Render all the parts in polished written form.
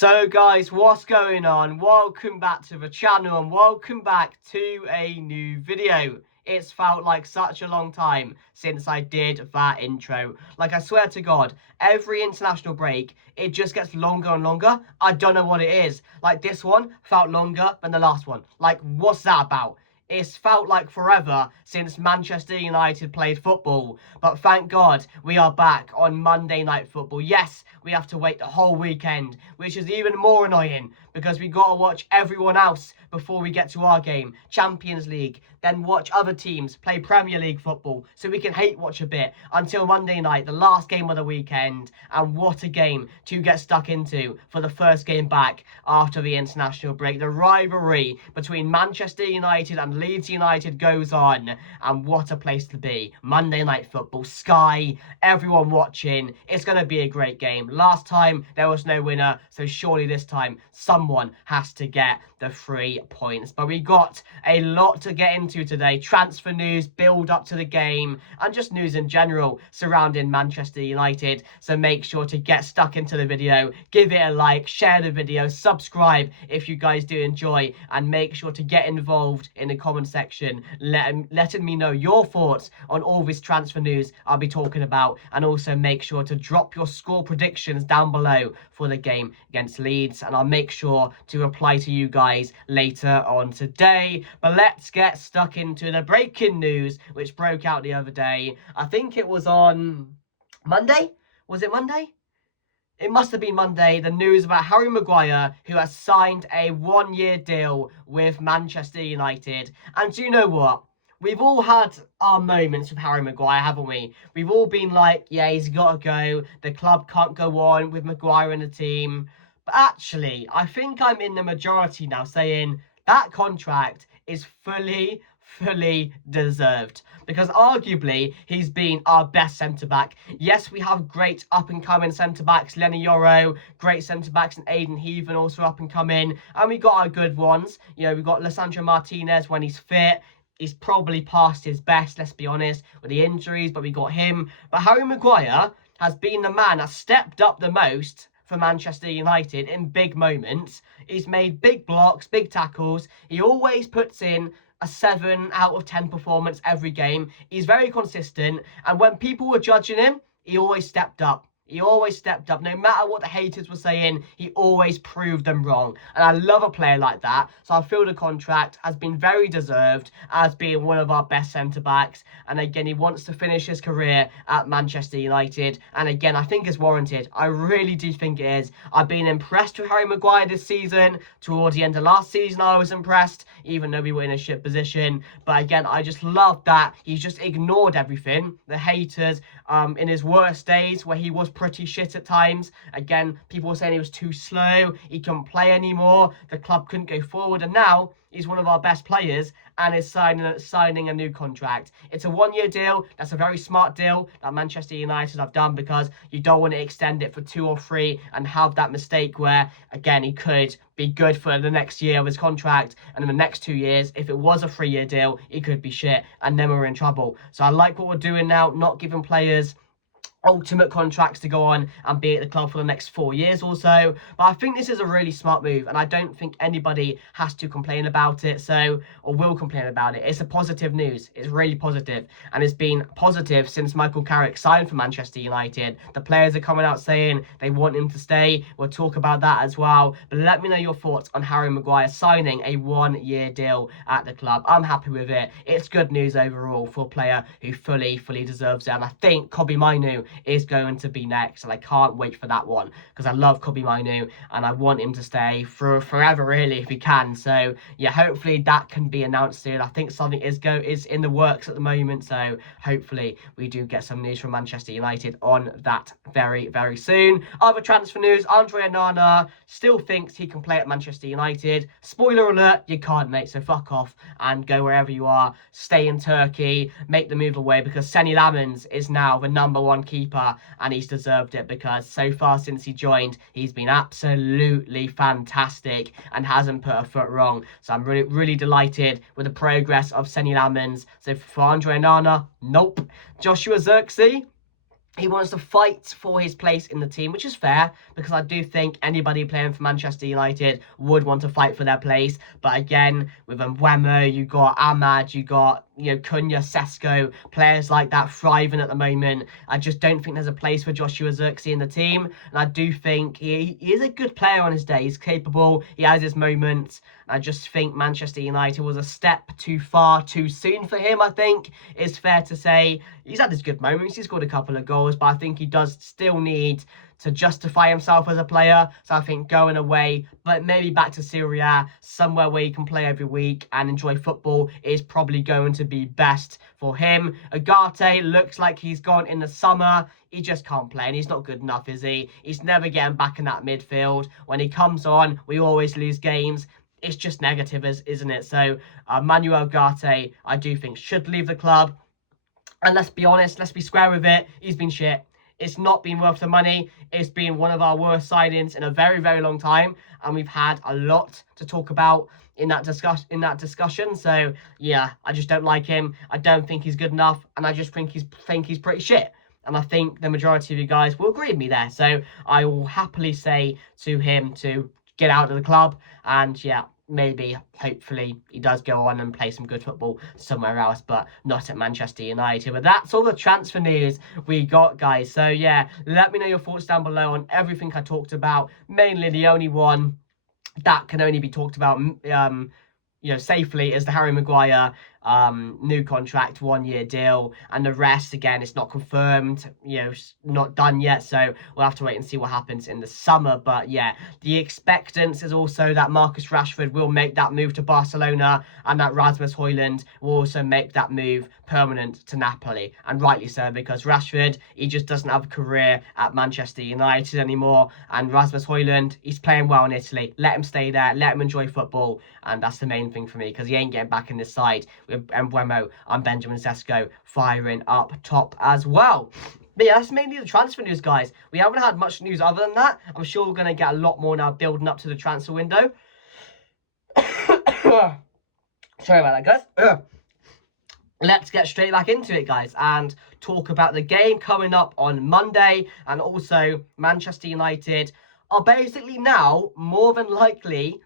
So guys, what's going on? Welcome back to the channel and welcome back to a new video. It's felt like such a long time since I did that intro. Like, I swear to God, every international break, it just gets longer and longer. I don't know what it is. Like, this one felt longer than the last one. Like, what's that about? It's felt like forever since Manchester United played football. But thank God we are back on Monday Night Football. Yes, we have to wait the whole weekend, which is even more annoying because we got to watch everyone else before we get to our game. Champions League, then watch other teams play Premier League football so we can hate watch a bit until Monday night, the last game of the weekend. And what a game to get stuck into for the first game back after the international break. The rivalry between Manchester United and Leeds United goes on, and what a place to be. Monday Night Football, Sky, everyone watching. It's going to be a great game. Last time there was no winner, so surely this time someone has to get the 3 points. But we got a lot to get into today. Transfer news, build up to the game, and just news in general surrounding Manchester United. So make sure to get stuck into the video, give it a like, share the video, subscribe if you guys do enjoy, and make sure to get involved in the comment section, letting me know your thoughts on all this transfer news I'll be talking about. And also make sure to drop your score predictions down below for the game against Leeds, and I'll make sure to reply to you guys later on today. But let's get stuck into the breaking news which broke out the other day. I think it was on Monday. Was it Monday? It must have been Monday. The news about Harry Maguire, who has signed a 1-year deal with Manchester United. And do you know what? We've all had our moments with Harry Maguire, haven't we? We've all been like, yeah, he's got to go. The club can't go on with Maguire in the team. But actually, I think I'm in the majority now saying that contract is fully deserved, because arguably he's been our best centre-back. Yes, we have great up-and-coming centre-backs, Lenny Yoro, great centre-backs, and Aiden Heaven also up-and-coming, and we got our good ones. You know, we've got Lisandro Martinez when he's fit. He's probably past his best, let's be honest, with the injuries, but we got him. But Harry Maguire has been the man that stepped up the most for Manchester United in big moments. He's made big blocks, big tackles. He always puts in a 7 out of 10 performance every game. He's very consistent, and when people were judging him, he always stepped up. He always stepped up. No matter what the haters were saying, he always proved them wrong. And I love a player like that. So I feel the contract has been very deserved as being one of our best centre-backs. And again, he wants to finish his career at Manchester United. And again, I think it's warranted. I really do think it is. I've been impressed with Harry Maguire this season. Towards the end of last season, I was impressed, even though we were in a shit position. But again, I just love that he's just ignored everything. The haters, in his worst days where he was pretty shit at times. Again, people were saying he was too slow, he couldn't play anymore, the club couldn't go forward, and now he's one of our best players and is signing a new contract. It's a 1-year deal. That's a very smart deal that Manchester United have done, because you don't want to extend it for 2 or 3 and have that mistake where, again, he could be good for the next year of his contract, and in the next 2 years, if it was a 3-year deal, he could be shit, and then we're in trouble. So I like what we're doing now, not giving players ultimate contracts to go on and be at the club for the next 4 years or so. But I think this is a really smart move, and I don't think anybody has to complain about it, or will complain about it. It's a positive news. It's really positive, and it's been positive since Michael Carrick signed for Manchester United. The players are coming out saying they want him to stay. We'll talk about that as well. But let me know your thoughts on Harry Maguire signing a 1-year deal at the club. I'm happy with it. It's good news overall for a player who fully deserves it, and I think Kobbie Mainoo is going to be next, and I can't wait for that one, because I love Kobbie Mainoo and I want him to stay for forever, really, if he can. So yeah, hopefully that can be announced soon. I think something is in the works at the moment, so hopefully we do get some news from Manchester United on that very soon. Other transfer news: Andre Onana still thinks he can play at Manchester United. Spoiler alert, you can't, mate, so fuck off and go wherever you are. Stay in Turkey, make the move away, because Seny Lamens is now the #1 keeper, and he's deserved it, because so far since he joined, he's been absolutely fantastic and hasn't put a foot wrong. So I'm really delighted with the progress of Seny Lamens. So for Andre Onana, nope. Joshua Zirkzee, He wants to fight for his place in the team, which is fair, because I do think anybody playing for Manchester United would want to fight for their place. But again, with Mbeumo, you got Ahmad, you got, Cunha, Sesko, players like that thriving at the moment. I just don't think there's a place for Joshua Zirkzee in the team. And I do think he is a good player on his day. He's capable. He has his moments. I just think Manchester United was a step too far too soon for him, I think. It's fair to say. He's had his good moments. He's scored a couple of goals, but I think he does still need to justify himself as a player. So I think going away, but maybe back to Serie A, somewhere where he can play every week and enjoy football, is probably going to be best for him. Ugarte looks like he's gone in the summer. He just can't play, and he's not good enough, is he? He's never getting back in that midfield. When he comes on, we always lose games. It's just negative, isn't it? So Manuel Ugarte, I do think, should leave the club. And let's be honest, let's be square with it. He's been shit. It's not been worth the money. It's been one of our worst signings in a very, very long time. And we've had a lot to talk about in that discussion. So yeah, I just don't like him. I don't think he's good enough. And I just think he's pretty shit. And I think the majority of you guys will agree with me there. So I will happily say to him to get out of the club. And yeah, maybe, hopefully, he does go on and play some good football somewhere else, but not at Manchester United. But that's all the transfer news we got, guys. So yeah, let me know your thoughts down below on everything I talked about. Mainly the only one that can only be talked about safely is the Harry Maguire new contract, 1-year deal, and the rest, again, it's not confirmed, not done yet, so we'll have to wait and see what happens in the summer. But yeah, the expectance is also that Marcus Rashford will make that move to Barcelona, and that Rasmus Højlund will also make that move permanent to Napoli, and rightly so, because Rashford, he just doesn't have a career at Manchester United anymore, and Rasmus Højlund, he's playing well in Italy. Let him stay there, let him enjoy football, and that's the main thing for me, because he ain't getting back in this side with Mbeumo and Benjamin Sesko firing up top as well. But yeah, that's mainly the transfer news, guys. We haven't had much news other than that. I'm sure we're going to get a lot more now building up to the transfer window. Sorry about that, guys. Let's get straight back into it, guys, and talk about the game coming up on Monday. And also, Manchester United are basically now more than likely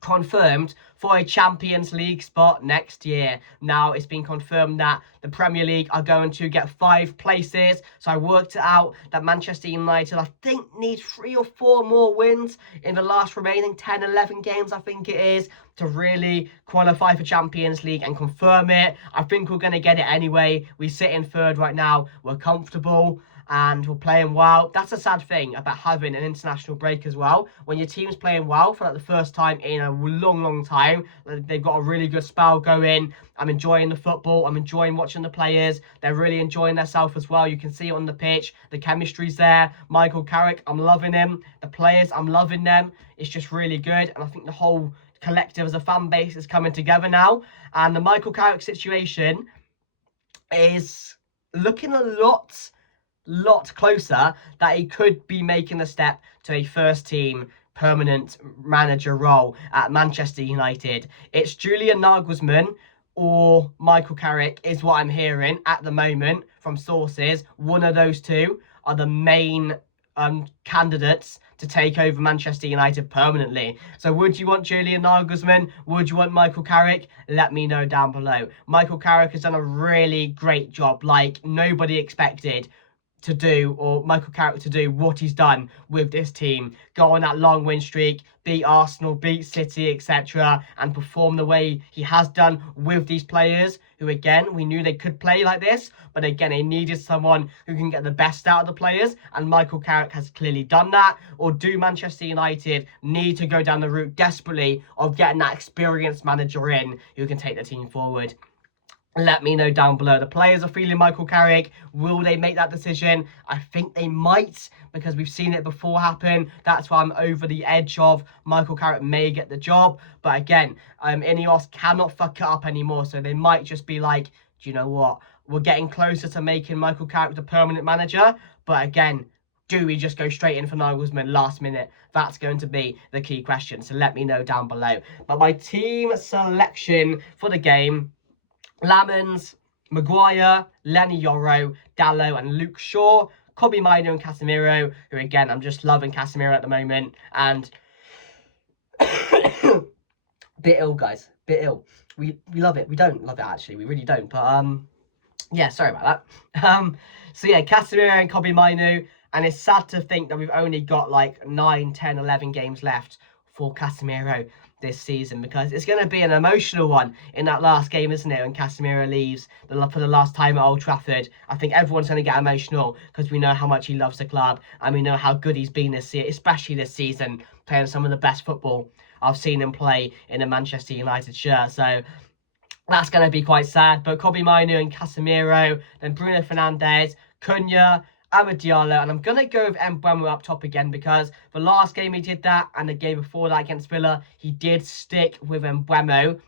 confirmed for a Champions League spot next year. Now, it's been confirmed that the Premier League are going to get 5 places. So I worked it out that Manchester United, I think, need 3 or 4 more wins in the last remaining 10, 11 games, I think it is, to really qualify for Champions League and confirm it. I think we're going to get it anyway. We sit in 3rd right now. We're comfortable and we're playing well. That's a sad thing about having an international break as well. When your team's playing well for like the first time in a long, long time, they've got a really good spell going. I'm enjoying the football. I'm enjoying watching the players. They're really enjoying themselves as well. You can see it on the pitch. The chemistry's there. Michael Carrick, I'm loving him. The players, I'm loving them. It's just really good. And I think the whole collective as a fan base is coming together now. And the Michael Carrick situation is looking a lot closer that he could be making the step to a first team permanent manager role at Manchester United. It's Julian Nagelsmann or Michael Carrick is what I'm hearing at the moment from sources. One of those two are the main candidates to take over Manchester United permanently. So would you want Julian Nagelsmann? Would you want Michael Carrick? Let me know down below. Michael Carrick has done a really great job, like nobody expected to do, or Michael Carrick to do what he's done with this team. Go on that long win streak, beat Arsenal, beat City, etc., and perform the way he has done with these players, who again, we knew they could play like this, but again, they needed someone who can get the best out of the players, and Michael Carrick has clearly done that. Or do Manchester United need to go down the route desperately of getting that experienced manager in who can take the team forward? Let me know down below. The players are feeling Michael Carrick. Will they make that decision? I think they might, because we've seen it before happen. That's why I'm over the edge of Michael Carrick may get the job. But again, Ineos cannot fuck it up anymore. So they might just be like, do you know what? We're getting closer to making Michael Carrick the permanent manager. But again, do we just go straight in for Nagelsmann last minute? That's going to be the key question. So let me know down below. But my team selection for the game: Lamens, Maguire, Lenny Yoro, Dallo and Luke Shaw, Kobbie Mainoo and Casemiro, who again, I'm just loving Casemiro at the moment. And bit ill, guys, bit ill. We love it. We don't love it, actually. We really don't. But yeah, sorry about that. So yeah, Casemiro and Kobbie Mainoo. And it's sad to think that we've only got like 9, 10, 11 games left for Casemiro this season, because it's going to be an emotional one in that last game, isn't it, when Casemiro leaves for the last time at Old Trafford. I think everyone's going to get emotional because we know how much he loves the club, and we know how good he's been this year, especially this season, playing some of the best football I've seen him play in a Manchester United shirt. So that's going to be quite sad. But Kobbie Mainoo and Casemiro, then Bruno Fernandes, Cunha, Amad Diallo, and I'm going to go with Mbeumo up top again, because the last game he did that, and the game before that against Villa, he did stick with Mbeumo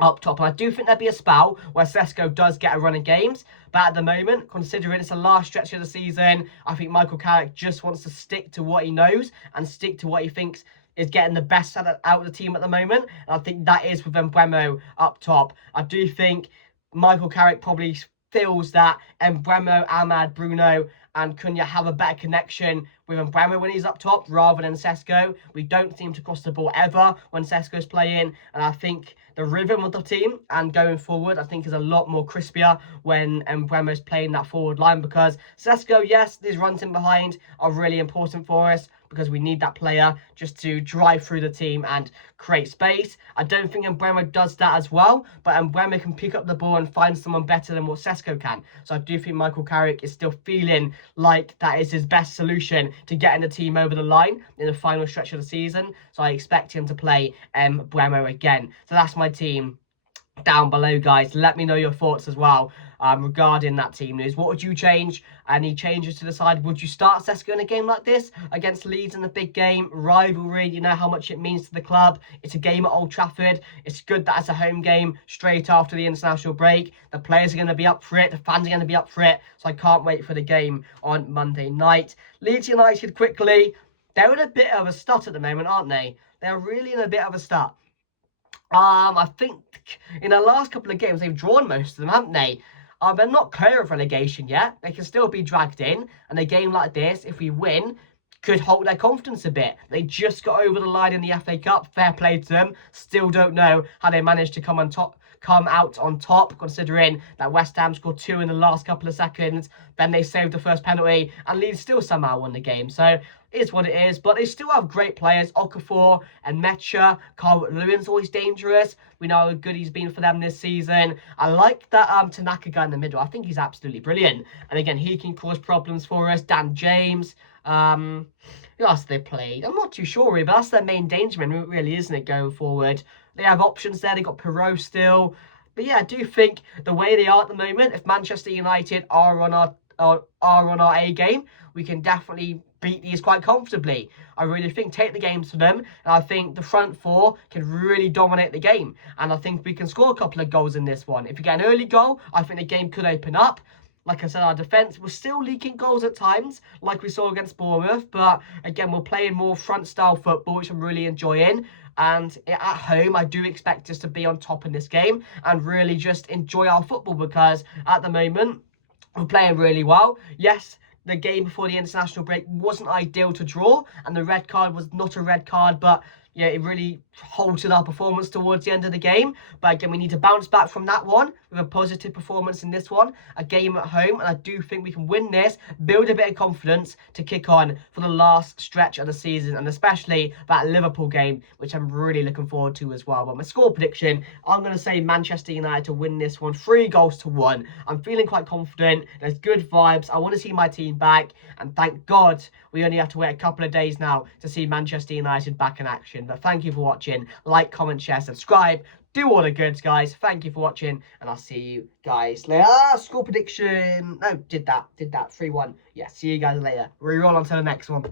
up top. And I do think there'd be a spell where Sesko does get a run of games, but at the moment, considering it's the last stretch of the season, I think Michael Carrick just wants to stick to what he knows and stick to what he thinks is getting the best out of the team at the moment. And I think that is with Mbeumo up top. I do think Michael Carrick probably feels that Mbeumo, Amad, Bruno and Cunha have a better connection with Mbeumo when he's up top rather than Sesko. We don't seem to cross the ball ever when Sesko's playing, and I think the rhythm of the team and going forward, I think, is a lot more crispier when Mbeumo's playing that forward line, because Sesko, yes, these runs in behind are really important for us because we need that player just to drive through the team and create space. I don't think Mbeumo does that as well, but Mbeumo can pick up the ball and find someone better than what Sesko can. So I do think Michael Carrick is still feeling like that is his best solution to getting the team over the line in the final stretch of the season. So I expect him to play Mbeumo again. So that's my team down below, guys. Let me know your thoughts as well regarding that team news. What would you change? Any changes to the side? Would you start Sesko in a game like this against Leeds in the big game? Rivalry, you know how much it means to the club. It's a game at Old Trafford. It's good that it's a home game straight after the international break. The players are going to be up for it. The fans are going to be up for it. So I can't wait for the game on Monday night. Leeds United, quickly. They're in a bit of a stut at the moment, aren't they? They're really in a bit of a stut. I think in the last couple of games, they've drawn most of them, haven't they? They're not clear of relegation yet. They can still be dragged in. And a game like this, if we win, could hold their confidence a bit. They just got over the line in the FA Cup. Fair play to them. Still don't know how they managed to come out on top, considering that West Ham scored 2 in the last couple of seconds. Then they saved the first penalty, and Leeds still somehow won the game. So it is what it is. But they still have great players. Okafor and Mecha. Calvert-Lewin's always dangerous. We know how good he's been for them this season. I like that Tanaka guy in the middle. I think he's absolutely brilliant. And again, he can cause problems for us. Dan James. Who else they played? I'm not too sure, really, but that's their main danger man, really, isn't it, going forward? They have options there. They got Perot still. But yeah, I do think the way they are at the moment, if Manchester United are on our A game, we can definitely beat these quite comfortably. I really think take the games for them, and I think the front four can really dominate the game. And I think we can score a couple of goals in this one. If we get an early goal, I think the game could open up. Like I said, our defence was still leaking goals at times, like we saw against Bournemouth. But again, we're playing more front-style football, which I'm really enjoying. And at home, I do expect us to be on top in this game and really just enjoy our football, because at the moment, we're playing really well. Yes, the game before the international break wasn't ideal to draw, and the red card was not a red card, but yeah, it really halted our performance towards the end of the game. But again, we need to bounce back from that one with a positive performance in this one, a game at home, and I do think we can win this, build a bit of confidence to kick on for the last stretch of the season, and especially that Liverpool game, which I'm really looking forward to as well. But my score prediction, I'm going to say Manchester United to win this one 3-1. I'm feeling quite confident. There's good vibes. I want to see my team back, and thank God we only have to wait a couple of days now to see Manchester United back in action. But thank you for watching. Like, comment, share, subscribe. Do all the goods, guys. Thank you for watching, and I'll see you guys later. Score prediction. No, did that. 3-1. Yeah, see you guys later. Reroll on to the next one.